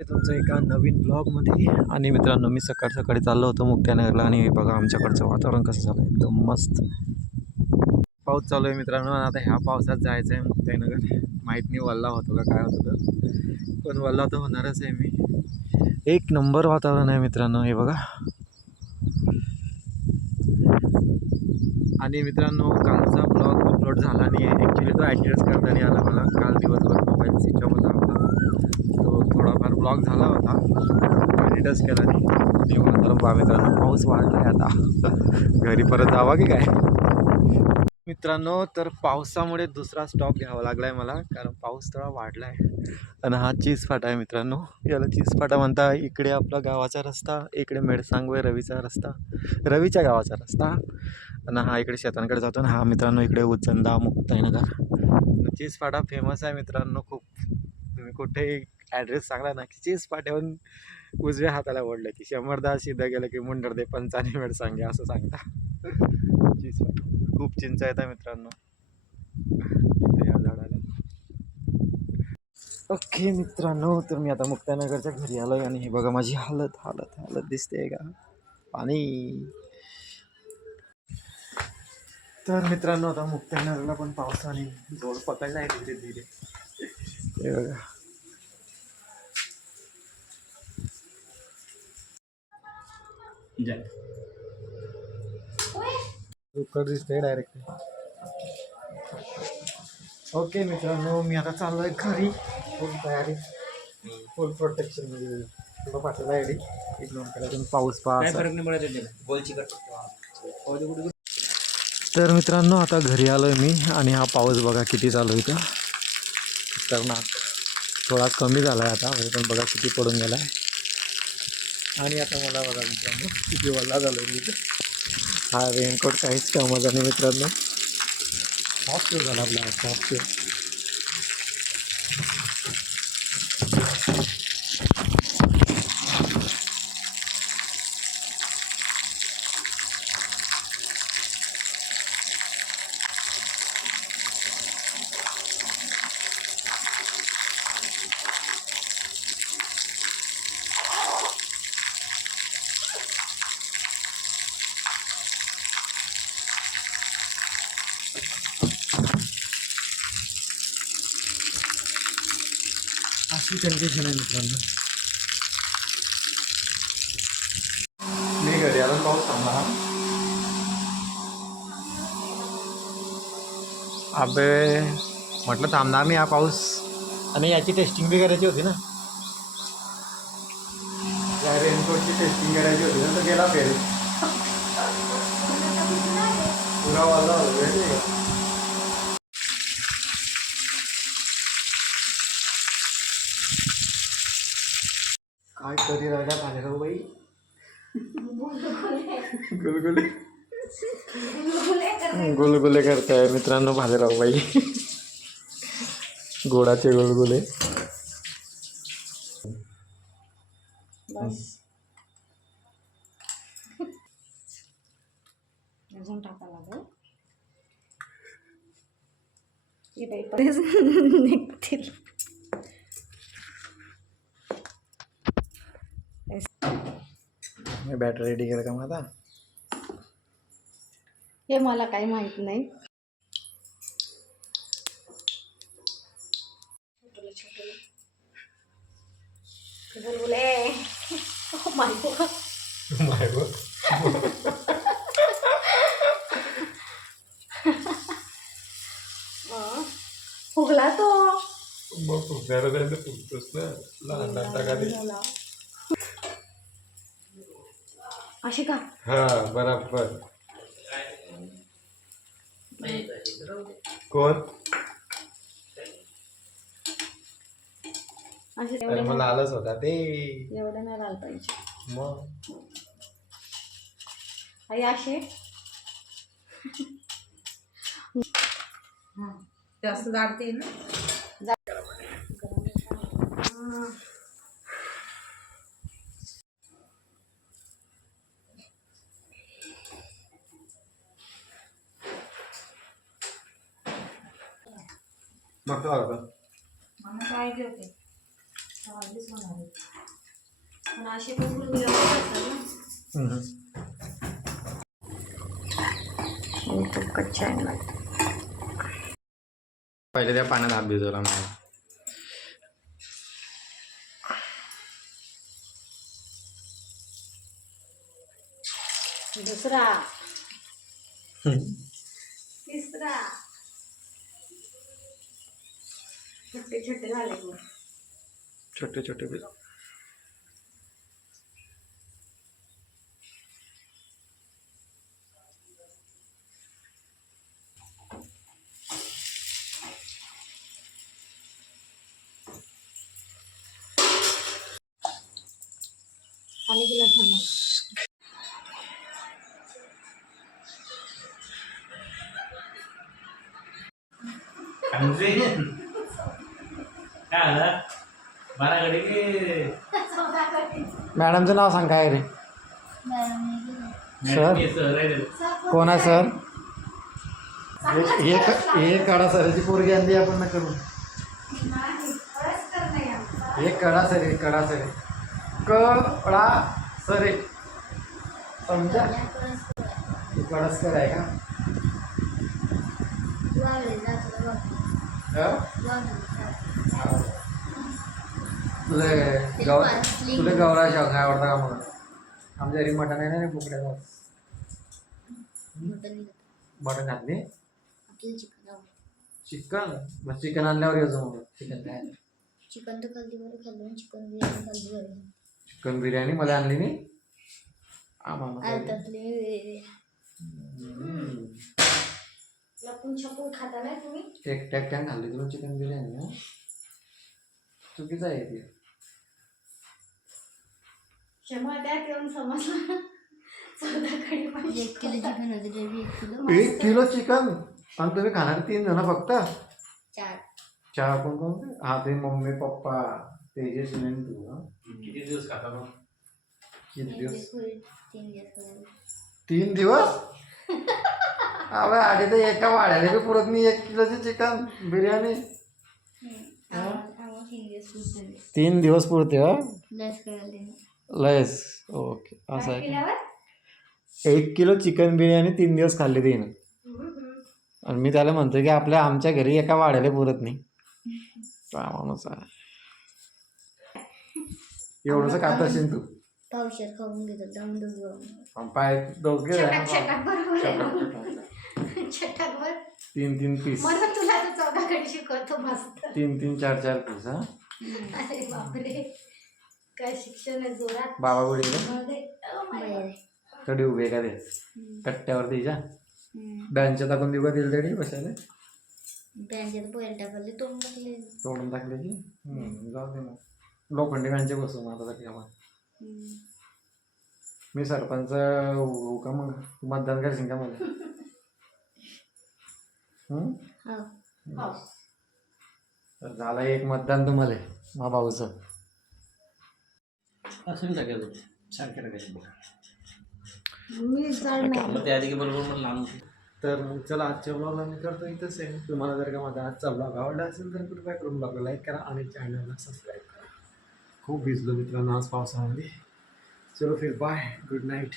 तुमचं एका नवीन ब्लॉगमध्ये. आणि मित्रांनो, मी सकाळ सकाळी चाललो होतो मुक्त्यानगरला आणि बघा आमच्याकडचं वातावरण कसं झालं, एकदम मस्त पाऊस चालू आहे मित्रांनो. आता ह्या पावसात जायचं आहे मुक्त्यानगर. माहीत नाही वल्ला होतो का काय होतं, पण वल्ला तर होणारच आहे मी. एक नंबर वातावरण आहे मित्रांनो, हे बघा. आणि मित्रांनो, कालचा ब्लॉग अपलोड झाला नाही आहे. ॲक्च्युली तो ॲड्रेस करता नाही आला मला. काल दिवसभर मोबाईल स्विच ऑफ होता आपला, तो थोडाफार ब्लॉग झाला होता, एडिटच केला नाही. आणि वातावरण पहा मित्रांनो, पाऊस वाढला आहे आता. घरी परत जावा की काय मित्रांनो. तर पावसामुळे दुसरा स्टॉप घ्यावा लागला आहे मला, कारण पाऊस थोडा वाढला आहे. आणि हा चीज फाटा आहे मित्रांनो, याला चीज फाटा म्हणता. इकडे आपला गावाचा रस्ता, इकडे मेडसांगवे रवीचा रस्ता, रवीच्या गावाचा रस्ता. आणि हा इकडे शेतांकडे जातो. आणि हा मित्रांनो इकडे उज्जंदा मुक्ताईनगर. चीज फाटा फेमस आहे मित्रांनो खूप. तुम्ही कुठेही ॲड्रेस सांगला ना की चीज फाट्याहून उजव्या हाताला ओढलं की 100दा सीधा गेलं की मुंडर दे पंचाने वेळ सांगे असं सांगता. चीज फाटा खूप चिंच येतात मित्रांनो इथं या झाडाला. ओके मित्रांनो, तर मी आता मुक्ताईनगरच्या घरी आलो आहे. आणि हे बघा माझी हालत हालत हालत दिसते का, पाणी. तर मित्रांनो, आता मुक्ताईनगरला पण पावसाने जोर पकडला आहे धीरे धीरे. हे बघा, दिसते डायरेक्ट. ओके मित्रांनो, मी आता चाललो आहे घरी. फुल तयारी, फुल प्रोटेक्शन मध्ये. थोडं पाठवला आहे इग्नोर करायचं. पाऊस पास तर मित्रांनो, आता घरी आलो आहे मी. आणि हा पाऊस बघा किती चालू आहे इथं, खतरनाक. थोडा कमी झाला आहे आता, पण बघा किती पडून गेला आहे. आणि आता मला बघा मित्रांनो किती वल्ला झालो आहे मी. हा रेनकोट काहीच कामाचा नाही मित्रांनो. सॉफ्ट झाला आपला, सॉफ्ट. अशी कंडिशन आहे मित्रांनो. मी घरी आलो, पाऊस थांबला. अबे म्हटलं थांबणार नाही हा पाऊस. आणि याची टेस्टिंग बी करायची होती ना, या रेनकोटची टेस्टिंग करायची होती ना, तर गेला फेल. पुरा वाजला होता. काय करी राहिला भालेराव बाई. गुलगुले गुलगुले करताय मित्रांनो भालेराव बाई. गोडाचे गुलगुले. अजून टाका लागेल. निघतील. मी बॅटरी रेडी केलं का मग आता. हे मला काही माहित नाही. बुलबुले. माय गॉड. फुगला तो. मग फुगणारा जायचं फुगतोच ना, लहान लहान टाकाने. अशी का. हा बराबर. कोण अशी अरे मला आलंच होता ते. एवढं नाही राहिलं पाहिजे मग आई असे. जास्त जाडते ना. मग काय होतं. मला पाहिजे होते. अगदीच होणार आहे. पण असे पण मुलगी असतात ना. यूट्यूब का चॅनल. पहिले त्या पाण्यात हात भिजवला मला. दुसरा तिसरा छोटे छोटे झाले मग. छोटे छोटे भिजव. आणि गुलाबजामुन. मॅडमचं नाव सांग काय रे. सर कोण आहे सर. हे कडा सराची पोरगी आणली आपण ना करून. हे कडा सर आहे कडा सर आहे. कडा सर आहे समजा. कडसकर आहे का. तुला गौरा शाव काय आवडता का मला. आमच्या घरी मटण आहे ना बोकड्याचा. मटण घातले चिकन. मग चिकन आणल्यावर येतो मग. चिकन काय चिकन तर खाल्ली बरं खाल्लं. चिकन बिर्याणी खाल्ली बरं. चिकन बिर्याणी मला आणली नाही. लपून छपून खाता नाही तुम्ही. एकट्यान खाल्ली तुला चिकन बिर्याणी ना. चुकीचं आहे ते. क्षमा त्यात येऊन समजलं. 1 किलो चिकन होते ते 1 किलो. 1 kilo chicken. आणि तुम्ही खाणार 3 जण फक्त. 4. चहा कोण कोण. हा ते मम्मी पप्पा तेजस नाही तू. किती दिवस खाता मग. किती दिवस. 3 दिवस. 3 दिवस. अबे आधी तर एका वाड्याला बी पुरत नाही 1 किलोची चिकन बिर्याणी. 3 दिवस पुरते. लयस. ओके असं आहे. 1 किलो चिकन बिर्याणी 3 दिवस खाल्ली तिनं. आणि मी त्याला म्हणतो की आमच्या घरी एका वाड्याला पुरत नाही. माणूस आहे एवढंच खात असेल तू. पावशेर खाऊन घेतात पाय दोघे तीन 3 पीस. मला तुला तर चौदाकडे शिकवतो मस्त. 3 4 पीस. हा अरे बापरे काय शिक्षण आहे जोरात. बाबा बुडीला कधी उभे का ते कट्ट्यावर तिच्या. बँचच्या टाकून देऊ का दिल तरी बसायला. बँकेत पोहेल टाकले तोडून टाकले की जाऊ दे मग. लोखंडी बँचे बसू मग आता का. मी सरपंच होऊ का मग. मतदान करशील का मला. तर झालं 1 मतदान तुम्हाला मा भाऊचं. असेल टाकायचं सारखे टाकायचे बघा. मी चढ नाही. त्या आधी बरोबर मला लांब. तर मग चला आजच्या ब्लॉगला मी करतो इथंच आहे. तुम्हाला जर का माझा आजचा ब्लॉग आवडला असेल तर कृपया करून ब्लॉगला लाईक करा आणि चॅनलला सबस्क्राईब करा. खूप भिजलो मित्रांनो आज पावसामध्ये. चलो फिर बाय गुड नाईट.